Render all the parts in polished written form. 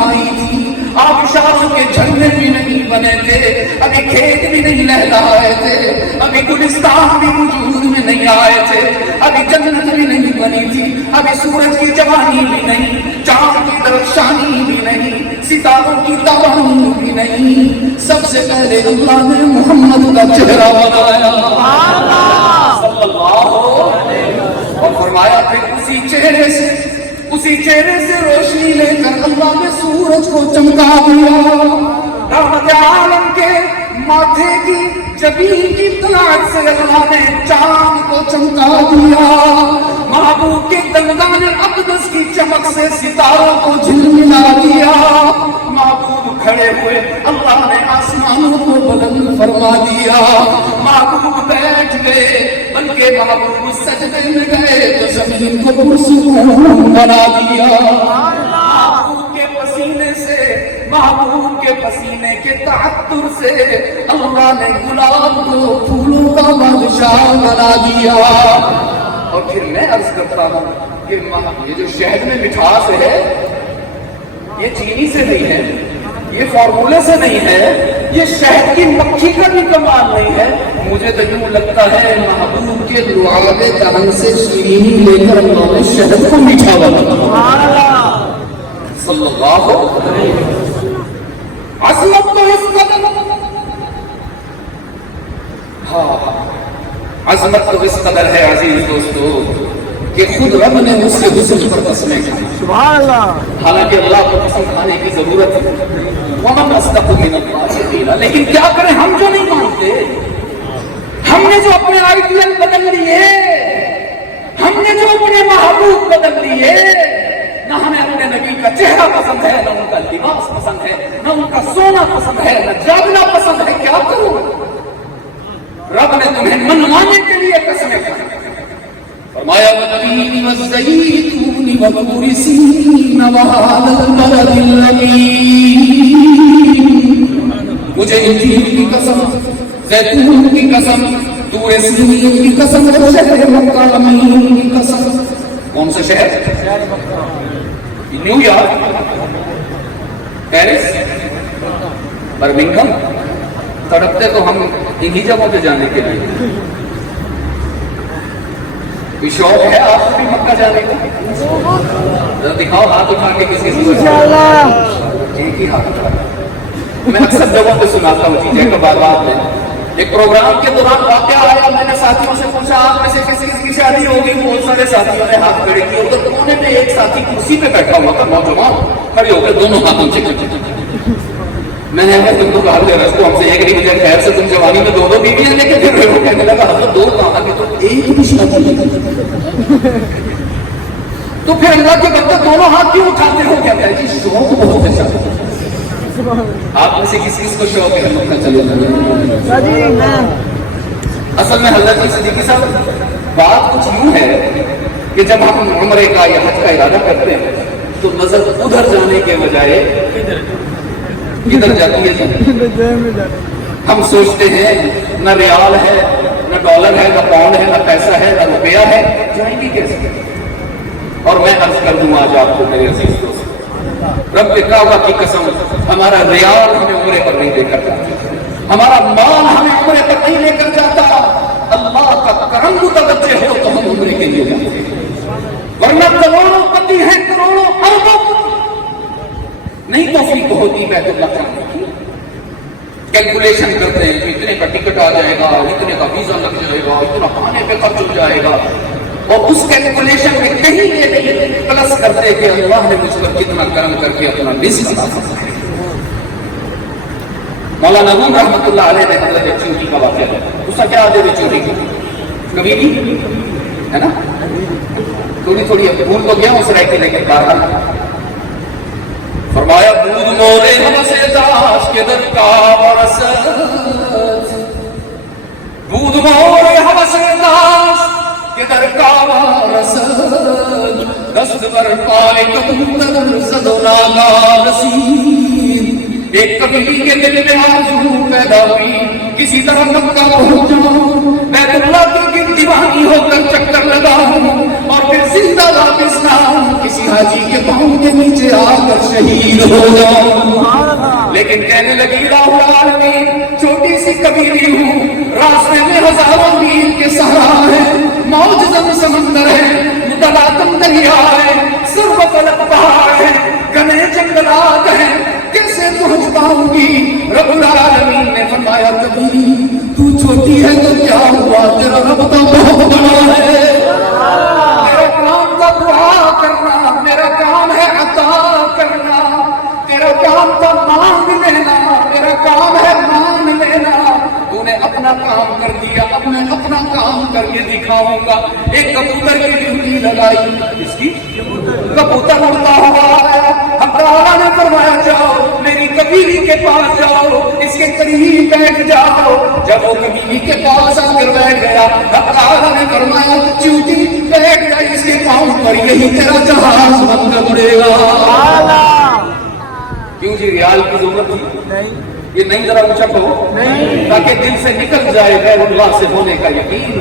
آئی تھی، آبشاروں کے جھرنے بھی نہیں بنے تھے، ابھی کھیت بھی نہیں لہلائے تھے، ابھی گلستان بھی وجود میں نہیں آئے تھے، ابھی جنت بھی نہیں بنی تھی، ابھی سورج کی جوانی بھی نہیں، چاند کی درخشانی بھی نہیں، ستاروں کی تابانی بھی نہیں، سب سے پہلے اللہ نے محمد کا چہرہ بنایا صلی اللہ علیہ وسلم، اور فرمایا پھر اسی چہرے سے روشنی لے کر اللہ نے سورج کو چمکا دیا، رحمت عالم کے ماتھے کی جبین کی طلعت سے اللہ نے چاند کو چمکا دیا، محبوب کے دندان اقدس کی چمک سے ستاروں کو جھلملا دیا، محبوب کھڑے ہوئے اللہ نے آسمانوں کو بلند فرما دیا، محبوب بیٹھ گئے بلکہ محبوب سجدے میں گئے تو زمین کو پرسکون بنا دیا، محبوب کے پسینے سے، محبوب کے پسینے کے تعطر سے اللہ نے گلاب کو پھولوں کا بادشاہ بنا دیا۔ اور پھر میں عرض کرتا ہوں کہ یہ جو شہد میں مٹھاس ہے یہ چینی سے نہیں ہے، یہ فارمولے سے نہیں ہے، یہ شہد کی مکھی کا بھی کمال نہیں ہے، مجھے تو یوں لگتا ہے محبوب کے لعاب دہن سے شیرینی لے کر اللہ نے شہد کو میٹھا بنایا صلی اللہ علیہ وسلم۔ عظمت تو اس قدر، عظمت تو اس قدر ہے عزیز دوستو کہ خود رب نے اس کے حسن پر قسمیں کھائی، سبحان اللہ، حالانکہ اللہ کو قسم کھانے کی ضرورت ہے، وَمَنْ أَصْدَقُ مِنَ اللَّهِ قِيلًا، لیکن کیا کریں ہم جو نہیں مانتے، ہم نے جو اپنے آئیڈیل بدل لیے، ہم نے جو اپنے محبوب بدل لیے، نہ ہمیں اپنے نبی کا چہرہ پسند ہے، نہ ان کا لباس پسند ہے، نہ ان کا سونا پسند ہے، نہ جاگنا پسند ہے، کیا کروں؟ رب نے تمہیں منوانے کے لیے قسمیں کھائی، فرمایا وَالتِّينِ وَالزَّيْتُونِ وَطُورِ سِينِينَ وَهَٰذَا الْبَلَدِ الْأَمِينِ، مجھے انجیل کی قسم، زیتون کی قسم، طور سینین کی قسم، شہر مکہ امین کی قسم۔ کون سا شہر؟ نیو یارک، پیرس، برمنگھم، تڑپتے تو ہم انہی جگہوں پہ جانے کے لیے، کوئی شوق ہے آپ کو بھی مکہ جانے کا؟ ذرا دکھاؤ ہاتھ اٹھا کے کسی کو، ایک ہی ہاتھ اٹھا۔ میں اکثر جگہوں پہ سناتا ہوں چیزیں کبابات میں، ایک پروگرام کے دوران واقعہ آیا، میں نے ساتھیوں سے پوچھا آپ میں سے کسی کی شادی ہوگی؟ بہت سارے ساتھیوں نے ہاتھ کھڑے کیے، ادھر کونے میں ایک ساتھی کرسی پہ بیٹھا ہوا تھا، نوجوان کھڑے ہو کر دونوں ہاتھوں سے میں نے کہا تم تو کہا کہ رستو ہم سے ایک نہیں مجھے خیر سے تم جوانی میں دو بیویاں لے کے پھر رہے ہو، کہنے لگا حضرت دو کہاں کہ تو ایک بھی شادی تو پھر اللہ کے بندے دونوں ہاتھ کیوں اٹھاتے ہو؟ کہتا ہے جی شوق بہت اچھا، آپ میں سے کس کو شوق ہے مکہ چلے جانے؟ اصل میں حضرت صدیقی صاحب بات کچھ یوں ہے کہ جب ہم عمرے کا یا حج کا ارادہ کرتے ہیں تو نظر ادھر جانے کے بجائے کدھر جاتی ہے؟ ہم سوچتے ہیں نہ ریال ہے، نہ ڈالر ہے، نہ پاؤنڈ ہے، نہ پیسہ ہے، نہ روپیہ ہے، جائیں گی کیسے؟ اور میں عرض کر دوں آج آپ کو میرے عزیز دوست، رب کعبہ کی قسم، ہمارا ریال ہمیں عمرے پر نہیں لے کر جاتا، ہمارا مال ہمیں عمرے پر نہیں لے کر جاتا، اللہ کا کرم متوجہ ہو تو ہم عمرے کے لیے جاتے ہیں، ورنہ کروڑوں پتی ہیں، کروڑوں اربوں نہیں توفیق ہوتی بیت اللہ جانے کی، کیلکولیشن کرتے ہیں کہ اتنے کا ٹکٹ آ جائے گا، اتنے کا ویزا لگ جائے گا، اتنا کھانے پہ خرچ ہو جائے گا، اور اس کیلکولیشن میں کہیں یہ نہیں پلس کرتے کہ اللہ نے مجھ پر کتنا کرم کر کے اپنا رزق عطا فرمایا۔ مولانا روم رحمۃ اللہ علیہ نے حضرت چوٹی کا واقعہ ہے، اس کا کیا عادت ہے چوٹی کی؟ کبھی بھی ہے نا، تھوڑی تھوڑی بھول تو گیا اس رہتے لیکن باہر فرمایا بود مورے ہم سے داش کے در کا ورثت، بود مورے ہم سے داش کے در کا ورثت، دست بر پائے کبوتر زد و ناگا نصیب، ایک کبھی کے دل میں آرزو پیدا ہوئی کسی طرح مکہ پہنچ جاؤں، بیت اللہ کی دیوانی ہو کر چکر لگاؤں، اور پھر زندہ واپس نہ آؤں، کسی حاجی کے پاؤں کے نیچے آ کر شہید ہو جاؤں. لیکن کہنے لگی الہ العالمین چھوٹی سی کبیری ہوں, راستے میں ہزاروں میل کے صحرا ہے, موج زن سمندر ہے, متلاطم دریا ہے, سرو فلک پہاڑ ہے, گھنے جنگلات ہیں, کیسے پہنچ پاؤں گی؟ رب العالمین نے فرمایا کبیری تو چھوٹی ہے تو کیا ہوا, تیرا رب تو بہت بڑا ہے. میرا کام تھا دعا کرنا, میرا کام ہے عطا کرنا, تیرا کام تھا مانگ لینا, میرا کام ہے مان لینا. تو نے اپنا کام کر دیا, اب میں اپنا کام کر کے دکھاؤں گا. ایک کبوتر کی ڈیوٹی لگائی, اس کی کبوتر اڑتا ہوا آیا. ہم تعالیٰ نے فرمایا جاؤ میری کبیری کے پاس جاؤ, اس کے قریب بیٹھ جاؤ. جب وہ کبیری کے پاس آ کر بیٹھ گیا, ہم تعالیٰ نے فرمایا چوٹی بیٹھ جائے اس کے پاؤں پر, یہی تیرا جہاز بن کر اڑے گا. کیوں جی ریال کی ضرورت تھی؟ یہ نہیں, ذرا اونچا کہو تاکہ دل سے نکل جائے غیر اللہ سے ہونے کا یقین.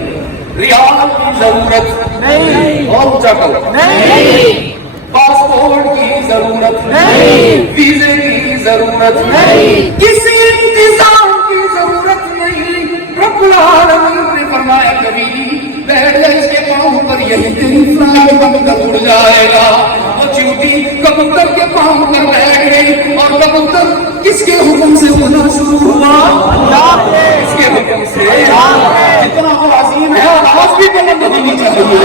ریال کی ضرورت نہیں, اور اونچا کہو نہیں. پاسپورٹ کی ضرورت نہیں, ویزے کی ضرورت نہیں, کسی انتظام کی ضرورت نہیں. رب العالمین نے فرمایا کبھی بیٹھ جائے اس کے پاؤں پر, یہی تیری فلائٹ بن کر اڑ جائے گا. وہ چیوٹی کبوتر کے پاؤں پر بیٹھ گئی, اور کبوتر کس کے حکم سے اڑنا شروع ہوا؟ اس کے حکم سے. جتنا وہ عظیم ہے آواز بھی بلند ہونی چاہیے.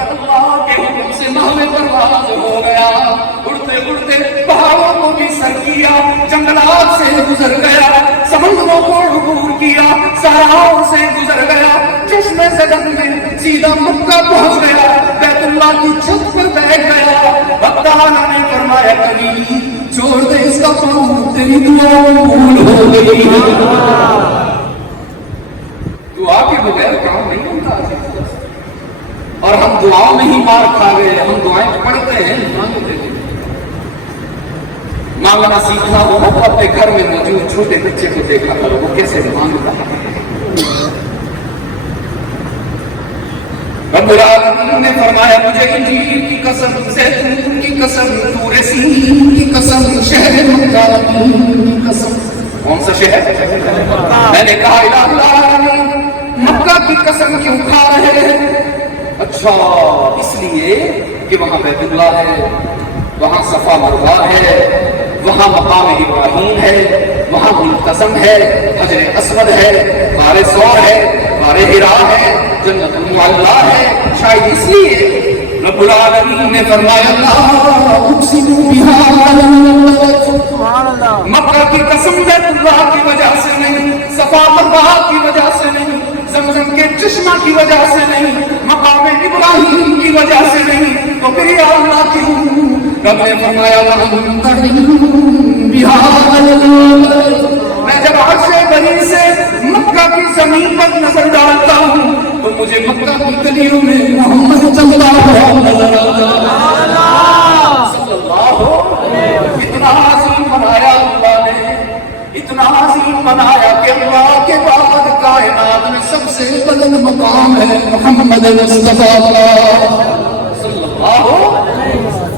اللہ کے حکم سے محو پرواز ہو گیا. اڑتے اڑتے پہاڑوں کو بھی سر کیا, جنگلات سے گزر گیا, سمندروں کو عبور کیا, صحراؤں سے گزر گیا, چشمے زدن میں سیدھا مکہ پہنچ گیا, بیت اللہ کی چھت پر بیٹھ گیا. اب تعالیٰ نے فرمایا کبھی چھوڑ دے اس کا پاؤں, تیری دعا قبول ہو گئی. دعا کے بغیر کام نہیں ہوتا, اور ہم دعاؤں میں ہی مار کھا گئے. ہم دعائیں پڑھتے ہیں, مانگتے ہیں. مانگنا سیکھنا ہو تو اپنے گھر میں موجود چھوٹے بچے کو دیکھا کرو, وہ کیسے مانگتا ہے. رب العالمین نے فرمایا مجھے انجیل کی قسم, زیتون کی قسم, طور سین کی قسم, شہر مکہ کی قسم. کون سا شہر؟ میں نے کہا الہ العالمین مکہ کی قسم کیوں کھا رہے ہیں؟ اچھا اس لیے کہ وہاں بیت اللہ ہے, وہاں صفا مروہ ہے, وہاں مقام ابراہیم ہے, وہاں ملتزم ہے, حجر اسود ہے, غار ثور ہے, غار حرا ہے, جنت المعلا ہے. شاید اس لیے رب العالمین نے فرمایا مکہ کی قسم بیت اللہ کی وجہ سے نہیں, صفا مروہ کی وجہ سے نہیں, زمزم کے چشمہ کی وجہ سے نہیں, مقام ابراہیم کی وجہ سے نہیں, تو پھر یا اللہ کیوں؟ رب نے فرمایا میں جب عرش بری سے مکہ کی زمین پر نظر ڈالتا ہوں تو مجھے مکہ کی گلیوں میں محمد صلی اللہ اتنا عظیم بنایا اللہ نے, اتنا عظیم بنایا کہ اللہ کے بعد کائنات میں سب سے بلند مقام ہے محمد مصطفیٰ صلی اللہ علیہ وسلم.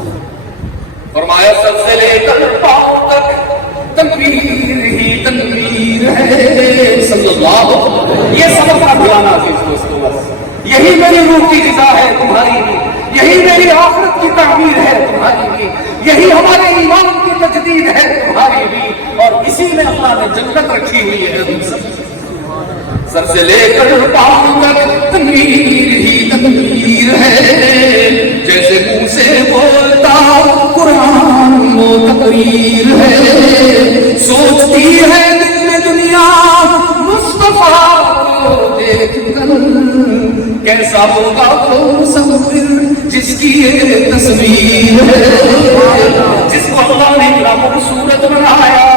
فرمایا سب سے لے کر پاؤں تک تنویر ہی تنویر ہے صلی اللہ علیہ وسلم. یہ سبق کا دلانا عزیز دوستو, بس یہی میری روح کی غذا ہے تمہاری بھی, یہی میری آخرت کی تعمیر ہے تمہاری بھی, یہی ہمارے ایمان کی تجدید ہے تمہاری بھی, اور اسی میں اللہ نے جنت رکھی ہوئی ہے ہم سب. سر سے لے کر پاؤں تک تنویر ہی تنویر ہے, جیسے منہ سے بولتا قرآن وہ تقریر ہے. سوچتی ہے دل میں دنیا مصطفیٰ کو دیکھ کر, کیسا ہوگا وہ تصویر جس کی یہ تصویر ہے, جس کو اللہ نے اتنا خوبصورت بنایا.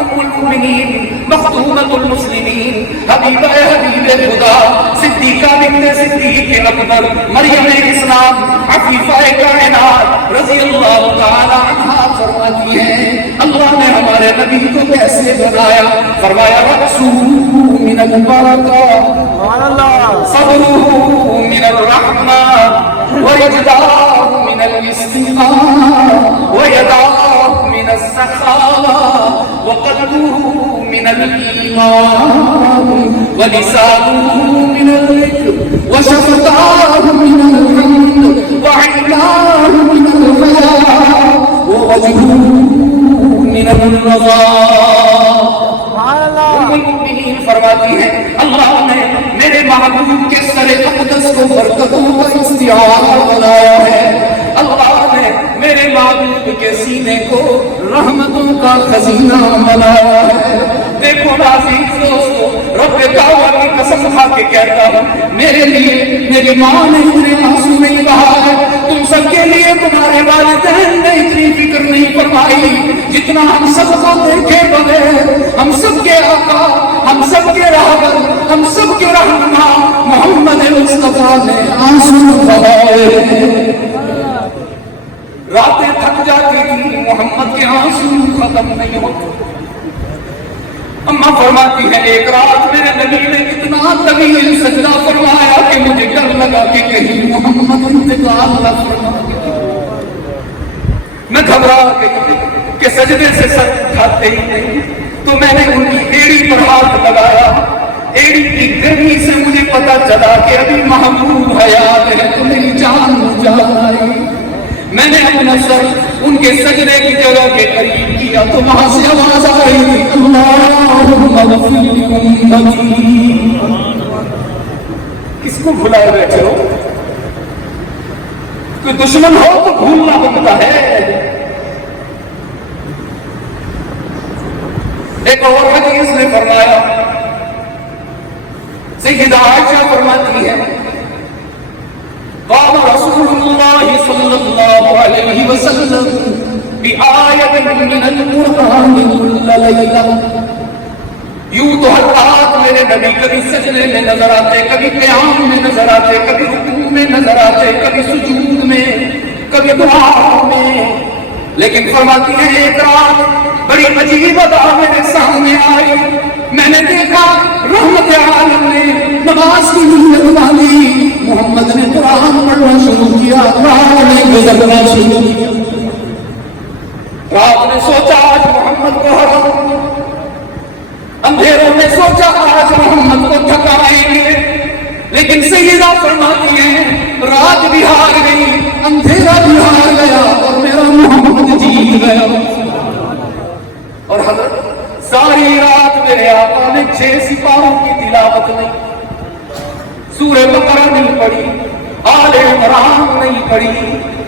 ام المؤمنین مختومۃ المسلمین, حبیبہ حبیب خدا, صدیقہ بنت صدیق اکبر, مریم اسلام, عفیفہ کائنات رضی اللہ تعالی عنہا فرماتی ہیں اللہ نے ہمارے نبی کو کیسے بنایا. فرمایا رسول من البرکہ, صبرہ من الرحمہ, ورجلہ من الاستقامہ, ویدہ الإيمان ولسانه من الذكر وشفتاه من الحمد وعيناه من الحياء ووجهه من الرضا. فرماتی ہے اللہ نے میرے محبوب کے سر اقدس کو برکتوں کا استعارہ بنایا ہے. اللہ نے میرے محبوب کے سینے کو رحمتوں کا خزینہ بنایا ہے. دیکھو ناظرین دوستو، رب کعبہ کی قسم کھا کے کہتا ہوں، میرے لیے میری ماں نے اتنے آنسو نہیں بہا ہے، تم سب کے لیے تمہارے والدین نے اتنی فکر نہیں فرمائی جتنا ہم سب کو دیکھے بغیر ہم سب کے آقا، ہم سب کے راہبر، ہم سب کے رہنما محمد مصطفیٰ نے آنسو بہائے. راتیں تھک جاتی تھی، محمد کے آنسو ختم نہیں ہوتے. اماں فرماتی ہے ایک رات میرے نبی نے اتنا طویل سجدہ فرمایا کہ مجھے ڈر لگا کہ کہیں محمد انتقال نہ فرما دے. میں گھبرا گئی کہ سجدے سے سر اٹھاتے ہی نہیں، تو میں نے ان کی ایڑی پر ہاتھ لگایا. ایڑی کی گرمی سے مجھے پتا چلا کہ ابھی محبوب حیات ہے تو میری جان جا آئی. میں نے اپنا سر ان کے سجدے کی جگہ کے قریب کیا تو وہاں سے آواز آئی تھی اللہم اغفر لأمتی. کس کو بھلائے بیٹھے ہو؟ کوئی دشمن ہو تو بھولنا بنتا ہے. ایک اور حدیث نے فرمایا، سیدہ عائشہ فرماتی ہے قال رسول اللہ صلی اللہ علیہ وسلم بآیت من القرآن کل لیلہ. یوں تو ہر رات میرے نبی کبھی سجدے میں نظر آتے، کبھی قیام میں نظر آتے، کبھی رکوع میں نظر آتے، کبھی سجود میں، کبھی دعا میں. لیکن فرماتی ہے ایک رات بڑی عجیب ادا میرے سامنے آئی. میں نے دیکھا رحمت عالم نے نماز کی نیت والی محمد نے قرآن پڑھنا شروع کیا، رات نے گزرنا شروع کیا. رات نے سوچا آج محمد کو ہراؤں، اندھیروں نے سوچا آج محمد کو تھکائیں گے. لیکن سیدہ فرماتی ہے رات بھی ہار گئی، اندھیرا بھی ہار گیا اور میرا محمد جیت گیا. اور حضرت ساری رات میرے آقا نے 6 سپاروں کی تلاوت نہیں، سورہ بقرہ نہیں پڑھی، آل عمران نہیں پڑھی،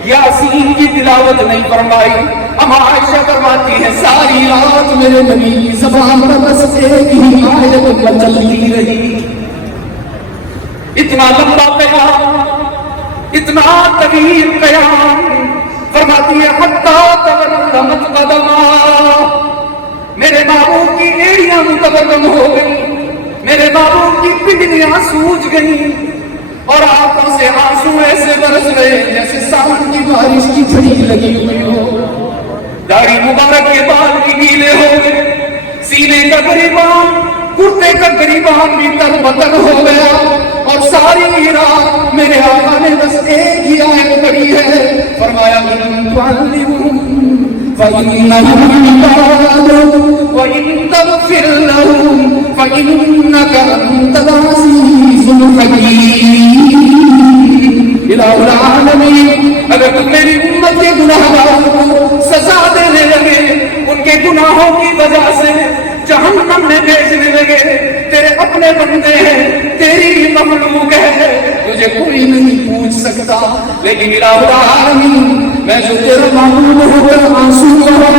یاسین کی تلاوت نہیں فرمائی. اما عائشہ فرماتی ہے ساری رات میرے نبی کی زبان پر بس ایک ہی آیت چلتی رہی. اتنا لمبا قیام، اتنا طویل قیام. فرماتی ہے حتی تورمت قدما، میرے محبوب کی ایڑیاں متورم ہو گئی، میرے محبوب کی پنڈلیاں سوج گئی اور آنکھوں سے آنسو ایسے برس رہے جیسے ساون کی بارش کی جھڑی لگی ہوئی ہو. داڑھی مبارک کے بال بھی گیلے ہو گئے، سینے کا گریبان، کرتے کا گریبان بھی تر بتر ہو گیا. اور ساری رات میرے آقا نے بس ایک ہی آیت پڑھی ہے. فرمایا فَإِنَّهُمْ عِبَادُكَ وَإِن تَغْفِرْ لَهُمْ فَإِنَّكَ أَنْتَ الْعَزِيزُ الْحَكِيمُ. الہ العالمین، اگر تم میری امت کے گناہگاروں کو سزا دینے لگے، ان کے گناہوں کی وجہ سے جہنم میں بھیجنے لگے، تیرے اپنے بندے ہیں، تیری مخلوق ہے، تجھے کوئی نہیں پوچھ سکتا. لیکن الہ العالمین میں جو تیرا معمول ہو کر آنسو بہا،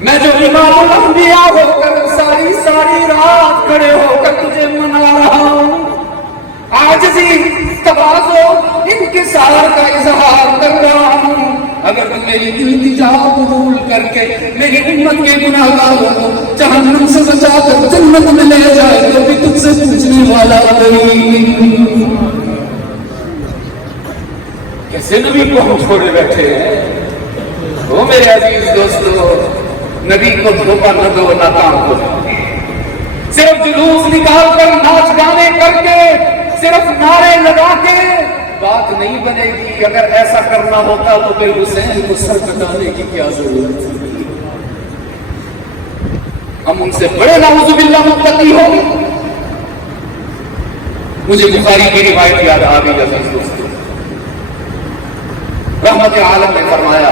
میں جو امام الانبیاء ہو کر ساری رات کھڑے ہو کر تجھے منا رہا ہوں، عاجزی، تواضع، انکسار کا اظہار کر رہا ہوں. اگر تم میری التجا قبول کر کے میری امت کے گناہگاروں کو جہنم سے بچا کر جنت میں لے جائے تو بھی تجھ سے پوچھنے والا نہیں. کیسے نبی کو ہم چھوڑے بیٹھے ہیں؟ وہ میرے عزیز دوستو، نبی کو دھوکہ نہ دو، ناکام ہو. صرف جلوس نکال کر، ناچ گانے کر کے، صرف نعرے لگا کے بات نہیں بنے گی. اگر ایسا کرنا ہوتا تو پھر حسین کو سر کٹانے کی کیا ضرورت تھی؟ ہم ان سے بڑے نعوذ باللہ متقی ہوں گے. مجھے بخاری کی روایت یاد آ گئی عزیز دوستو. رحمت عالم نے فرمایا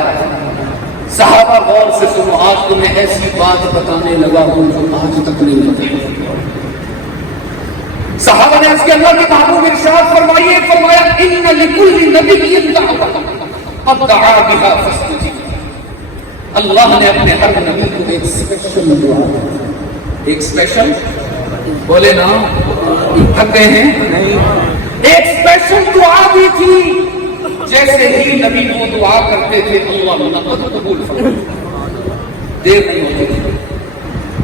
صحابہ غور سے سنو، آج تمہیں ایسی بات بتانے لگا ہوں جو آج تک نہیں بتائی. صحابہ نے اس کے اللہ کے محبوب ارشاد فرمائیے، فرمایا ان لکل نبی دعوۃ قد دعا بها فاستجیب. اللہ نے اپنے ہر نبی کو ایک اسپیشل دعا، ایک اسپیشل بولے نا تھک گئے ہیں نہیں، ایک اسپیشل دعا بھی تھی. جیسے ہی نبی کو دعا کرتے تھے اللہ قبول فرماتا، دیر نہیں ہوتی تھی.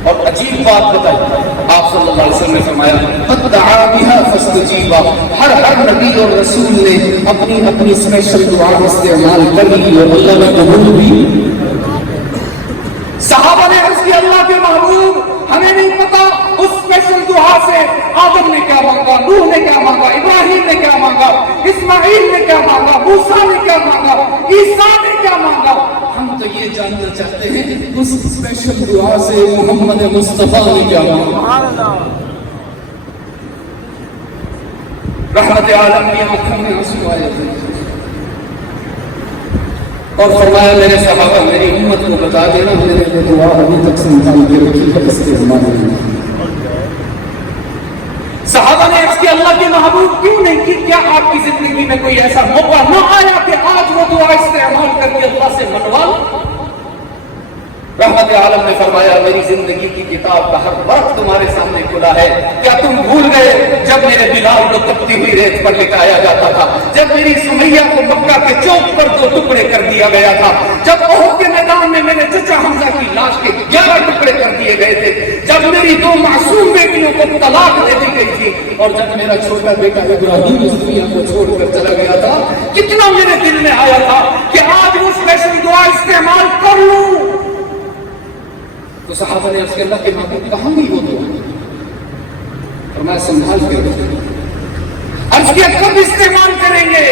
اور عجیب بات بتائی، آپ صلی اللہ علیہ وسلم نے فرمایا قد دعا بها فاستجیب. ہر نبی اور رسول نے اپنی اپنی اسپیشل دعا استعمال کر لی اور اللہ نے قبول بھی. صحابہ نے عرض کیا اللہ کے محبوب ہمیں نہیں پتا اس اسپیشل دعا سے آدم نے کیا مانگا، نوح نے کیا مانگا، ابراہیم نے کیا مانگا، اسماعیل نے کیا مانگا، موسیٰ نے کیا مانگا، عیسیٰ نے کیا مانگا. ہم تو یہ جاننا چاہتے ہیں اس اسپیشل دعا سے محمد مصطفیٰ نے کیا مانگا. رحمت عالم کی آنکھوں میں آنسو آئے تھے اور فرمایا میرے صحابہ میری امت کو بتا دینا میں نے وہ دعا ابھی تک سنبھال کے رکھی ہے، استعمال نہیں. صحابہ نے اس کے اللہ کے محبوب کیوں نہیں کی؟ کیا آپ کی زندگی میں کوئی ایسا موقع نہ آیا کہ آج وہ دعا استعمال کر کے اللہ سے منوا لو؟ رحمت عالم نے فرمایا میری زندگی کی کتاب کا ہر وقت تمہارے سامنے کھلا ہے. کیا تم بھول گئے جب میرے بلال کو تپتی ہوئی ریت پر لٹایا جاتا تھا، جب میری سمیہ کو مکہ کے چوک پر 2 ٹکڑے کر دیا گیا تھا، جب احد کے میدان میں میرے چچا حمزہ کی لاش کے 11 ٹکڑے کر دیے گئے تھے، جب میری 2 معصوم بیٹیوں کو طلاق دے دی گئی تھی، اور جب میرا چھوٹا بیٹا ابراہیم اس دنیا کو چھوڑ کر چلا گیا تھا، کتنا میرے دل میں آیا تھا کہ آج وہ اسپیشل دعا استعمال کر لوں. تو صحابہ نے اس کے اللہ کے محبوب کہاں گئی وہ دعا؟ اور میں سنبھال کے عرض کیا کب استعمال کریں گے؟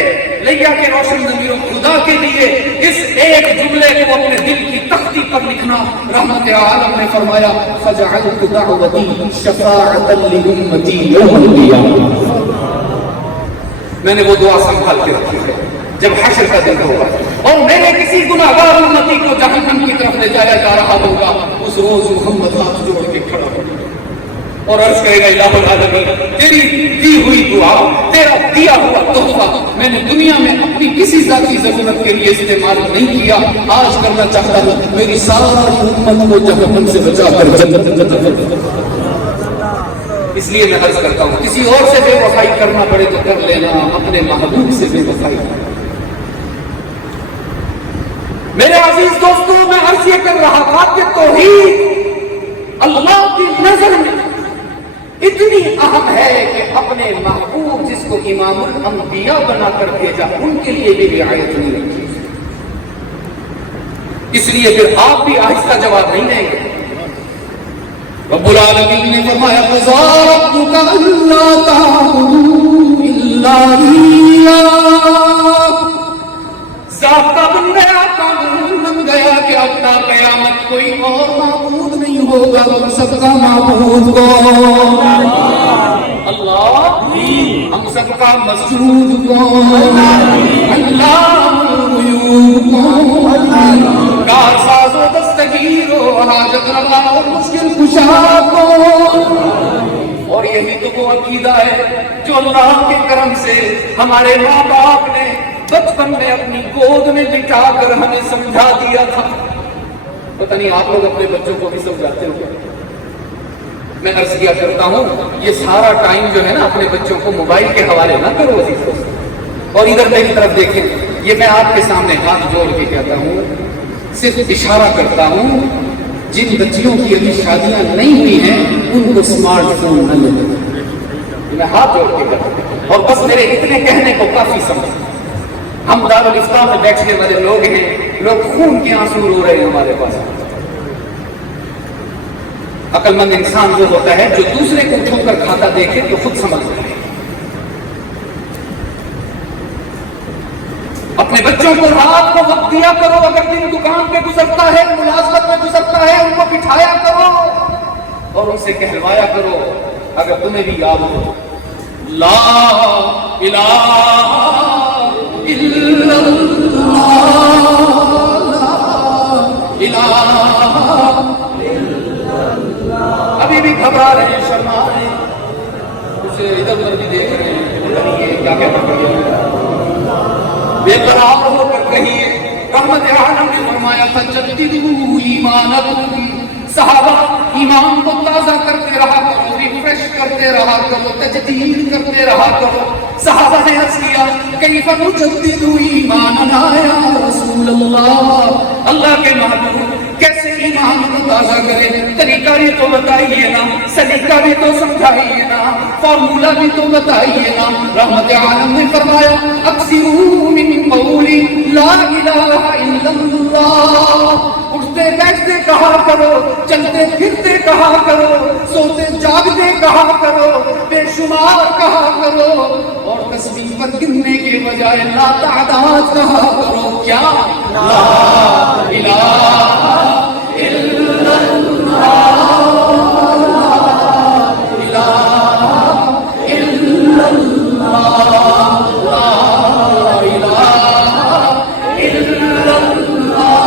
لیا کے روشن ضمیروں خدا کے لیے اس ایک جملے کو اپنے دل کی تختی پر لکھنا. رحمت عالم نے فرمایا فجعلت دعوتی شفاعۃ لامتی یوم القیامہ. میں نے وہ دعا سنبھال کے رکھی ہے جب حشر کا دن ہوگا اور میرے کسی گناہگار امتی کو جہنم کی طرف لے جایا جا رہا ہوگا، اس روز محمد ہاتھ جوڑ کے کھڑا ہوگا اور عرض کرے گا الہ العالمین تیری دی ہوئی دعا، تیرا دیا ہوا تحفہ میں نے دنیا میں اپنی کسی ذاتی ضرورت کے لیے استعمال نہیں کیا، آج کرنا چاہتا ہوں میری ساری امت کو جہنم سے بچا کر جنت میں. اس لیے میں عرض کرتا ہوں کسی اور سے بے وفائی کرنا پڑے تو کر لینا، اپنے محبوب سے بے وفائی کرنا. میرے عزیز دوستوں میں عرض یہ کر رہا تھا کہ توحید اللہ کی نظر میں اتنی اہم ہے کہ اپنے محبوب جس کو امام الانبیاء بنا کر بھیجا ان کے لیے بھی رعایت نہیں رکھی. اس لیے پھر آپ بھی آہستہ جواب نہیں دیں گے. رب العالمین نے فرمایا قضى ربك ألا تعبدوا إلا إياه. ضابطہ بن گیا، قانون بن گیا کہ اب تا قیامت کوئی اور معبود نہیں ہوگا، سب کا معبود کون؟ اللہ. ہم سب کا مسجود کون؟ اللہ. الغیوب کون؟ کارساز و دستگیر و حاجت روا اور مشکل کشا کون؟ اور یہی تو وہ عقیدہ ہے جو اللہ کے کرم سے ہمارے ماں باپ نے بچپن میں اپنی گود میں بٹھا کر ہمیں سمجھا دیا تھا. پتہ نہیں آپ لوگ اپنے بچوں کو بھی سمجھاتے ہو؟ میں عرض کیا کرتا ہوں یہ سارا ٹائم جو ہے نا اپنے بچوں کو موبائل کے حوالے نہ کرو عزیز دوستو. اور ادھر میری طرف دیکھیں، یہ میں آپ کے سامنے ہاتھ جوڑ کے کہتا ہوں، صرف اشارہ کرتا ہوں جن بچیوں کی ابھی شادیاں نہیں ہوئی ہیں ان کو اسمارٹ فون نہ لے لیں. میں ہاتھ جوڑ کے کہتا ہوں اور بس میرے اتنے کہنے کو کافی سمجھ. ہم دارالفتہ میں بیٹھنے والے لوگ ہیں، لوگ خون کے آنسو رو رہے ہیں ہمارے پاس. عقل مند انسان وہ ہوتا ہے جو دوسرے کو چھو کر کھاتا دیکھے تو خود سمجھ جائے. اپنے بچوں کو رات کو وقت دیا کرو، اگر دن دکان پہ گزرتا ہے، ملازمت میں گزرتا ہے، ان کو بٹھایا کرو. سے کہلوایا کرو اگر تمہیں بھی یاد ہو، لا الہ الا اللہ، لا الہ، ابھی بھی گھبرا رہے ہیں، شرما رہے ہیں، اسے ادھر ادھر بھی دیکھ رہے ہیں، کیا کہنا پڑے، بے قرار ہو کر کہیے۔ رحمت عالم نے فرمایا فجددوا ایمانکم، صحابہ ایمان کو تازہ کرتے رہا کرو، ریفریش کرتے رہا کرو، تجدید کرتے رہا کرو۔ صحابہ نے عرض کیا کیف نجدد ایماننا یا رسول اللہ، اللہ کے محبوب کیسے ایمان کو تازہ کریں، طریقہ بھی تو بتائیے نا، سلیقہ بھی تو سمجھائیے نا، فارمولہ بھی تو بتائیے نا۔ رحمت عالم نے فرمایا اکثروا من قولی لا الہ الا اللہ، اٹھتے بیٹھتے کہا کرو، چلتے پھرتے کہا کرو، سوتے جاگتے کہا کرو، بے شمار کہا کرو، اور تسبیح پر گننے کے بجائے لا تعداد کہا کرو۔ کیا لا الہ الا اللہ، لا الہ الا اللہ، لا الہ الا اللہ۔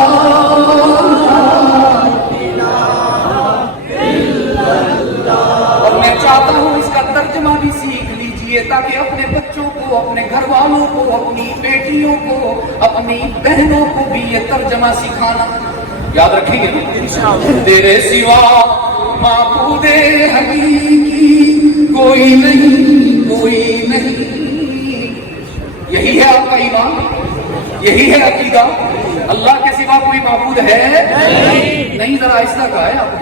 اور میں چاہتا ہوں اس کا ترجمہ بھی سیکھ لیجئے تاکہ اپنے بچوں کو، اپنے گھر والوں کو، اپنی بیٹیوں کو، اپنی بہنوں کو بھی یہ ترجمہ سکھانا۔ یاد رکھیں گے تیرے سوا معبود حقیقی کوئی نہیں، کوئی نہیں۔ یہی ہے آپ کا ایمان، یہی ہے عقیدہ، اللہ کے سوا کوئی معبود ہے نہیں۔ ذرا آہستہ کہا ہے آپ نے،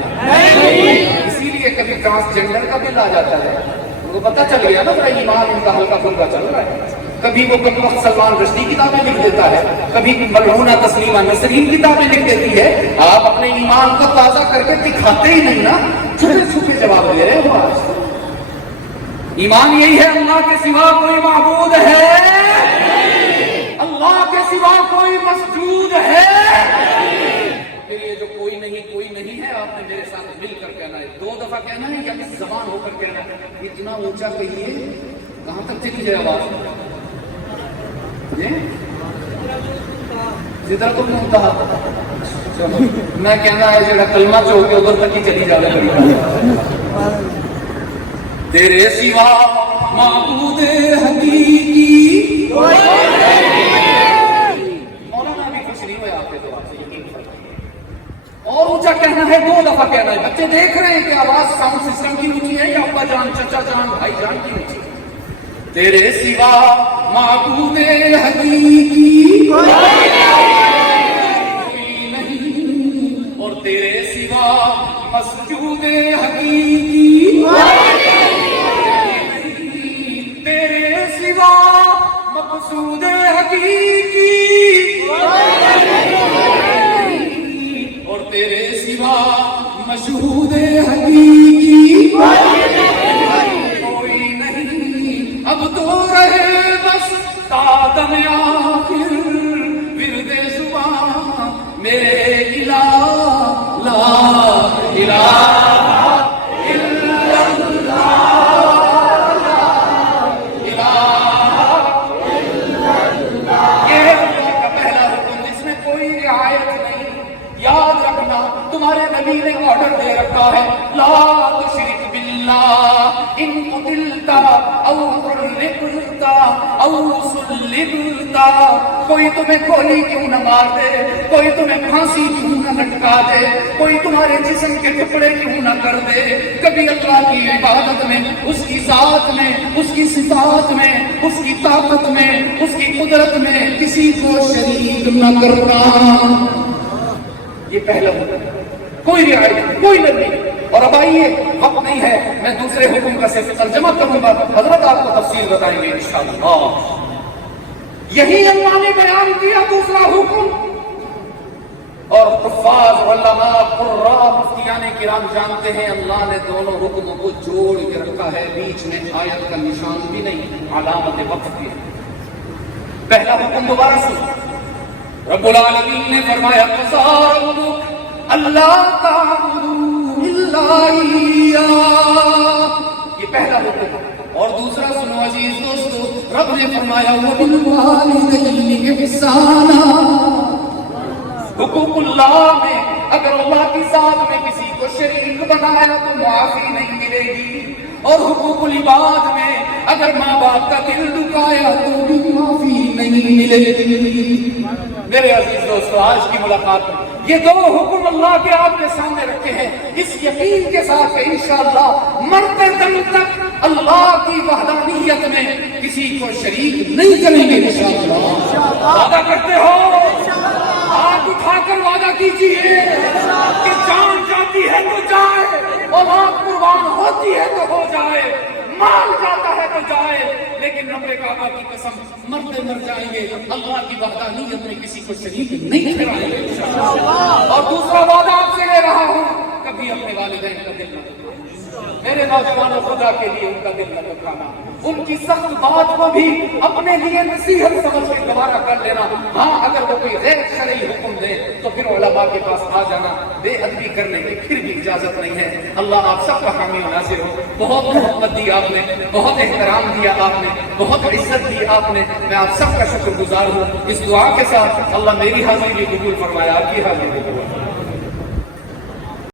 اسی لیے کبھی ٹرانسجینڈر کا بل آ جاتا ہے، ان کو پتہ چل گیا نا میرا ایمان ان کا ہلکا پھلکا چل رہا ہے۔ کبھی وہ کم وقت سلمان رشدی کتابیں لکھ دیتا ہے، کبھی ملعونہ تسلیمہ نسرین کتابیں لکھ دیتی ہے۔ آپ اپنے ایمان کو تازہ کر کے دکھاتے ہی نہیں نا، چھپے چھپے جواب دے رہے ہو آج۔ ایمان یہی ہے اللہ کے سوا کوئی معبود ہے، اللہ کے سوا کوئی مسجود ہے۔ پھر یہ جو کوئی نہیں کوئی نہیں ہے، آپ نے میرے ساتھ مل کر کہنا ہے، 2 دفعہ کہنا ہے یا کس زبان ہو کر کہنا ہے؟ اتنا اونچا کہیے، کہاں تک چلی جائے آواز؟ سدرۃ المنتہا، میں کہنا ہے جڑا کلمہ چو کے ادھر تک ہی چلی جانے کری۔ تیرے سوا معبود حقیقی مولانا بھی خوش نہیں ہوئے آپ کے دعا سے، یقین فرمائیں۔ اور اونچا کہنا ہے، 2 دفعہ کہنا ہے۔ بچے دیکھ رہے ہیں کہ آواز ساؤنڈ سسٹم کی اونچی ہے یا ابا جان، چچا جان، بھائی جان کی اونچی ہے۔ تیرے سوا معبود حقیقی کوئی نہیں، اور تیرے سوا مسجود حقیقی تیرے سوا مقصود حقیقی، اور تیرے سوا مشہود حقیقی کوئی نہیں۔ اب تو رہے بس تادم آخر ورد زبان میرے الہ، لا الہ الا اللہ، لا الہ الا اللہ۔ یہ ہے اللہ کا پہلا حکم جس میں کوئی رعایت نہیں۔ یاد رکھنا تمہارے نبی نے آرڈر دے رکھا ہے، لا تشرک باللہ ان قتلت او حرقت او صلبت۔ کوئی تمہیں گولی کیوں نہ مار دے، کوئی تمہیں پھانسی کیوں نہ لٹکا دے، کوئی تمہارے جسم کے ٹکڑے کیوں نہ کر دے، کبھی اللہ کی عبادت میں، اس کی ذات میں، اس کی صفات میں، اس کی طاقت میں، اس کی قدرت میں کسی کو شریک نہ کرنا۔ یہ پہلا حکم، کوئی رعایت، کوئی نبی۔ اور اب آئیے، وقت نہیں ہے، میں دوسرے حکم کا صرف ترجمہ کروں گا، حضرت آپ کو تفصیل بتائیں گے انشاءاللہ۔ یہی اللہ نے بیان کیا دوسرا حکم، اور حفاظ علماء قراء مفتیان کرام جانتے ہیں اللہ نے دونوں حکموں کو جوڑ کے رکھا ہے، بیچ میں آیت کا نشان بھی نہیں، علامت وقت کی۔ پہلا حکم دوبارہ سن، رب العالمین نے فرمایا قضا ربک اللہ تعبدوا الا سائیا، یہ پہلا حکم۔ اور دوسرا سنو عزیز دوستو، رب نے فرمایا وَبِالْوَالِدَيْنِ إِحْسَانًا، حقوق اللہ میں اگر اللہ کی ذات میں کسی کو شریک بنایا تو معافی نہیں ملے گی، اور حقوق العباد میں اگر ماں باپ کا دل دکھایا تو بھی معافی نہیں ملے گی۔ میرے عزیز دوستو، آج کی ملاقات میں یہ دو حکم اللہ کے آپ کے سامنے رکھے ہیں، اس یقین کے ساتھ کہ انشاءاللہ مرتے دم تک اللہ کی وحدانیت میں کسی کو شریک نہیں کریں گے انشاءاللہ۔ وعدہ کرتے ہو؟ ہاتھ اٹھا کر وعدہ کیجیے کہ جان جاتی ہے تو جائے، اولاد قربان ہوتی ہے تو ہو جائے، مال جاتا ہے تو جائے، لیکن رب کعبہ کی قسم مرتے مر جائیں گے اللہ کی وحدانیت میں کسی کو شریک نہیں ٹھہرائیں گے انشاءاللہ۔ اور دوسرا وعدہ آپ سے لے رہا ہوں، کبھی اپنے والدین کا دل نہ دکھانا، میرے نوجوانوں خدا کے لیے ان کا دل نہ دکھانا، ان کی سخت بات کو بھی اپنے لیے نصیحت سمجھ کے دوبارہ کر لینا۔ ہاں اگر وہ کوئی غیر شرعی حکم دے تو پھر علماء کے پاس آ جانا، بے ادبی کرنے کی پھر بھی اجازت نہیں ہے۔ اللہ آپ سب کا حامی و ناصر ہو۔ بہت محبت دی آپ نے، بہت احترام دیا آپ نے، بہت عزت دی آپ نے، میں آپ سب کا شکر گزار ہوں۔ اس دعا کے ساتھ اللہ میری حاضری بھی قبول فرمایا، آپ کی حاضری بھی قبول فرمایا۔